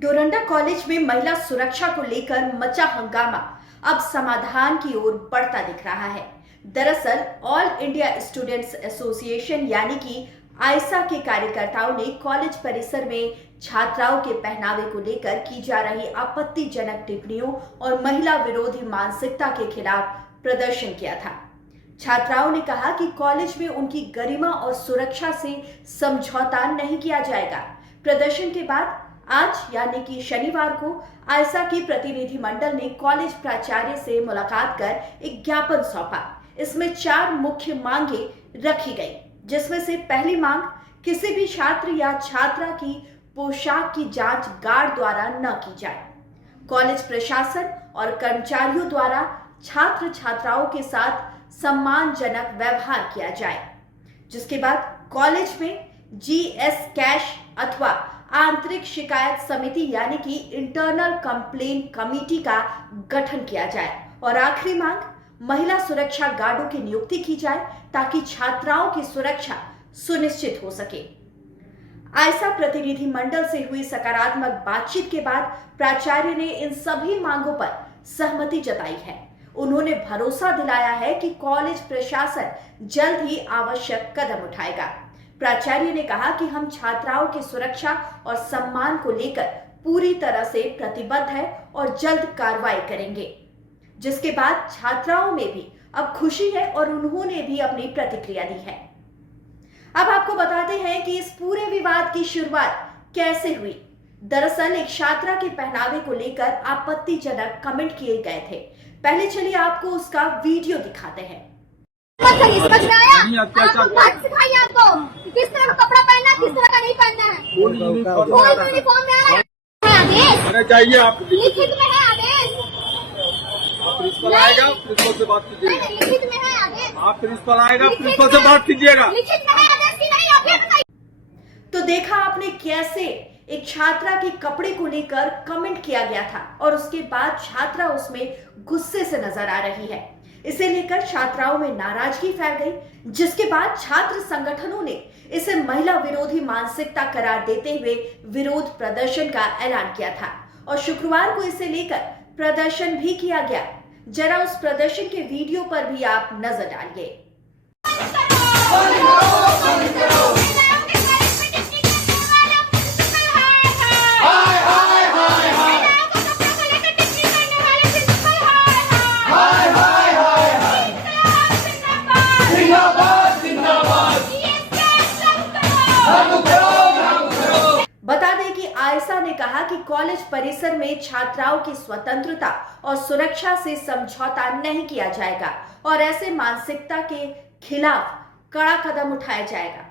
Doranda college में महिला सुरक्षा को लेकर मचा हंगामा अब समाधान की ओर बढ़ता दिख रहा है। दरअसल ऑल इंडिया स्टूडेंट्स एसोसिएशन यानी कि आयसा के कार्यकर्ताओं ने कॉलेज परिसर में छात्राओं के पहनावे को लेकर की जा रही आपत्तिजनक टिप्पणियों और महिला विरोधी मानसिकता के खिलाफ प्रदर्शन किया था। छात्राओं ने कहा कि कॉलेज में उनकी गरिमा और सुरक्षा से समझौता नहीं किया जाएगा। प्रदर्शन के बाद आज यानी कि शनिवार को आयसा के प्रतिनिधि मंडल ने कॉलेज प्राचार्य से मुलाकात कर एक ज्ञापन सौंपा। इसमें 4 मुख्य मांगे रखी गई, जिसमें से पहली मांग किसी भी छात्र या छात्रा की पोशाक की जांच गार्ड द्वारा न की जाए। कॉलेज प्रशासन और कर्मचारियों द्वारा छात्र छात्राओं के साथ सम्मानजनक व्यवहार किया जाए। जिसके बाद कॉलेज में जीएस कैश अथवा आंतरिक शिकायत समिति यानी कि इंटरनल कंप्लेन कमेटी का गठन किया जाए। और आखिरी मांग महिला सुरक्षा गार्डों की नियुक्ति की जाए ताकि छात्राओं की सुरक्षा सुनिश्चित हो सके। आयसा प्रतिनिधि मंडल से हुई सकारात्मक बातचीत के बाद प्राचार्य ने इन सभी मांगों पर सहमति जताई है। उन्होंने भरोसा दिलाया है कि कॉलेज प्रशासन जल्द ही आवश्यक कदम उठाएगा। प्राचार्य ने कहा कि हम छात्राओं की सुरक्षा और सम्मान को लेकर पूरी तरह से प्रतिबद्ध है और जल्द कार्रवाई करेंगे। जिसके बाद छात्राओं में भी अब खुशी है और उन्होंने भी अपनी प्रतिक्रिया दी है। अब आपको बताते हैं कि इस पूरे विवाद की शुरुआत कैसे हुई। दरअसल एक छात्रा के पहनावे को लेकर आपत्तिजनक कमेंट किए गए थे। पहले चलिए आपको उसका वीडियो दिखाते हैं। आपको किस तरह का कपड़ा पहनना है, किस तरह का नहीं पहनना है। कोई यूनिफॉर्म में है आदेश चाहिए आप लिखित में है आदेश। प्रिंसिपल आएगा, प्रिंसिपल से बात कीजिएगा। लिखित में है आदेश। आप प्रिंसिपल आएगा, प्रिंसिपल से बात कीजिएगा। लिखित में है आदेश की नहीं, आप ये बताइए। तो देखा आपने कैसे एक छात्रा के कपड़े को लेकर कमेंट किया गया था और उसके बाद छात्रा उसमें गुस्से से नजर आ रही है। इसे लेकर छात्राओं में नाराजगी फैल गई, जिसके बाद छात्र संगठनों ने इसे महिला विरोधी मानसिकता करार देते हुए विरोध प्रदर्शन का ऐलान किया था और शुक्रवार को इसे लेकर प्रदर्शन भी किया गया। जरा उस प्रदर्शन के वीडियो पर भी आप नजर डालिए। बता दें कि आयसा ने कहा कि कॉलेज परिसर में छात्राओं की स्वतंत्रता और सुरक्षा से समझौता नहीं किया जाएगा और ऐसे मानसिकता के खिलाफ कड़ा कदम उठाया जाएगा।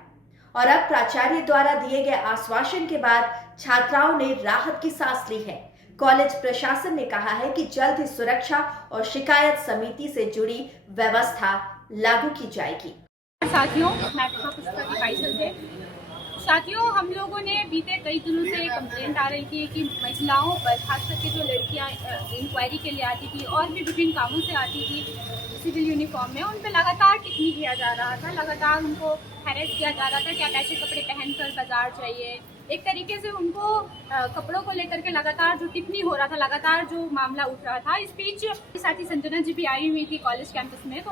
और अब प्राचार्य द्वारा दिए गए आश्वासन के बाद छात्राओं ने राहत की सांस ली है। कॉलेज प्रशासन ने कहा है कि जल्द ही सुरक्षा और शिकायत समिति से जुड़ी व्यवस्था लागू की जाएगी। साथियों, मैं पुष्पा की काइसर से। साथियों, हम लोगों ने बीते कई दिनों से कंप्लेंट आ रही थी कि महिलाओं पर, खास करके जो लड़कियां इंक्वायरी के लिए आती थी और भी विभिन्न कामों से आती थी सिविल यूनिफॉर्म में, उन पर लगातार टिप्पणी किया जा रहा था, लगातार उनको हैरेस किया जा रहा था कि आप ऐसे कपड़े पहनकर बाजार जाइए। एक तरीके से उनको कपड़ों को लेकर के लगातार जो टिप्पणी हो रहा था, लगातार जो मामला उठ रहा था। इस बीच साथी संजना जी भी आई हुई थी कॉलेज कैंपस में, तो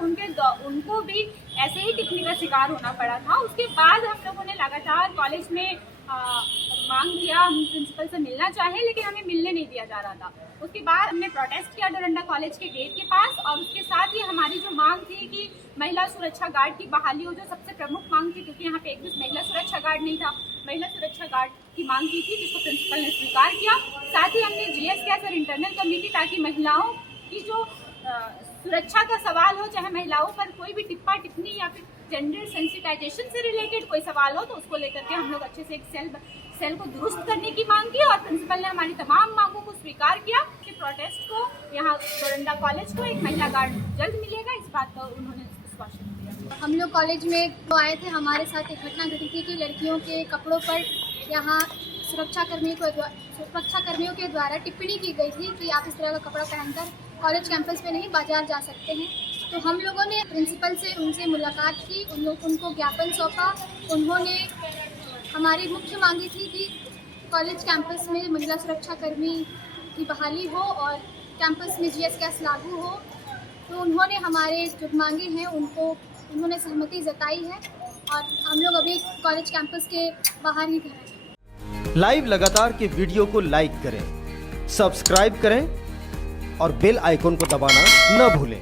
उनको भी ऐसे ही टिप्पणी का शिकार होना पड़ा था। उसके बाद हम लोगों ने लगातार कॉलेज में मांग किया, हम प्रिंसिपल से मिलना चाहे, लेकिन हमें मिलने नहीं दिया जा रहा था। उसके बाद हमने प्रोटेस्ट किया डोरंडा कॉलेज के गेट के पास और उसके साथ ही हमारी जो मांग थी कि महिला सुरक्षा गार्ड की बहाली हो, जो सबसे प्रमुख मांग थी, क्योंकि यहाँ पे एक भी महिला सुरक्षा गार्ड नहीं था। महिला सुरक्षा गार्ड की मांग की थी, जिसको प्रिंसिपल ने स्वीकार किया। साथ ही हमने जीएस कैस और इंटरनल कमेटी, ताकि महिलाओं की जो सुरक्षा का सवाल हो, चाहे महिलाओं पर कोई भी टिप्पणी या फिर जेंडर सेंसिटाइजेशन से रिलेटेड कोई सवाल हो, तो उसको लेकर के हम लोग अच्छे से एक सेल को दुरुस्त करने की मांग की और प्रिंसिपल ने हमारी तमाम मांगों को स्वीकार किया कि प्रोटेस्ट को, यहाँ डोरंडा कॉलेज को एक महिला गार्ड जल्द मिलेगा। इस बात का उन्होंने आश्वासन दिया। हम लोग कॉलेज में तो आए थे, हमारे साथ एक घटना घटी थी कि लड़कियों के कपड़ों पर यहाँ सुरक्षा कर्मियों के द्वारा टिप्पणी की गई थी कि आप इस तरह का कपड़ा पहनकर कॉलेज कैंपस में नहीं बाजार जा सकते हैं। तो हम लोगों ने प्रिंसिपल से उनसे मुलाकात की, उनको ज्ञापन सौंपा। उन्होंने हमारी मुख्य मांगी थी कि कॉलेज कैंपस में महिला सुरक्षा कर्मी की बहाली हो और कैंपस में GS लागू हो। तो उन्होंने हमारे जो मांगे हैं उन्होंने सहमति जताई है और हम लोग अभी कॉलेज कैंपस के बाहर ही खड़े हैं। लाइव लगातार के वीडियो को लाइक करें, सब्सक्राइब करें और बेल आइकन को दबाना न भूलें।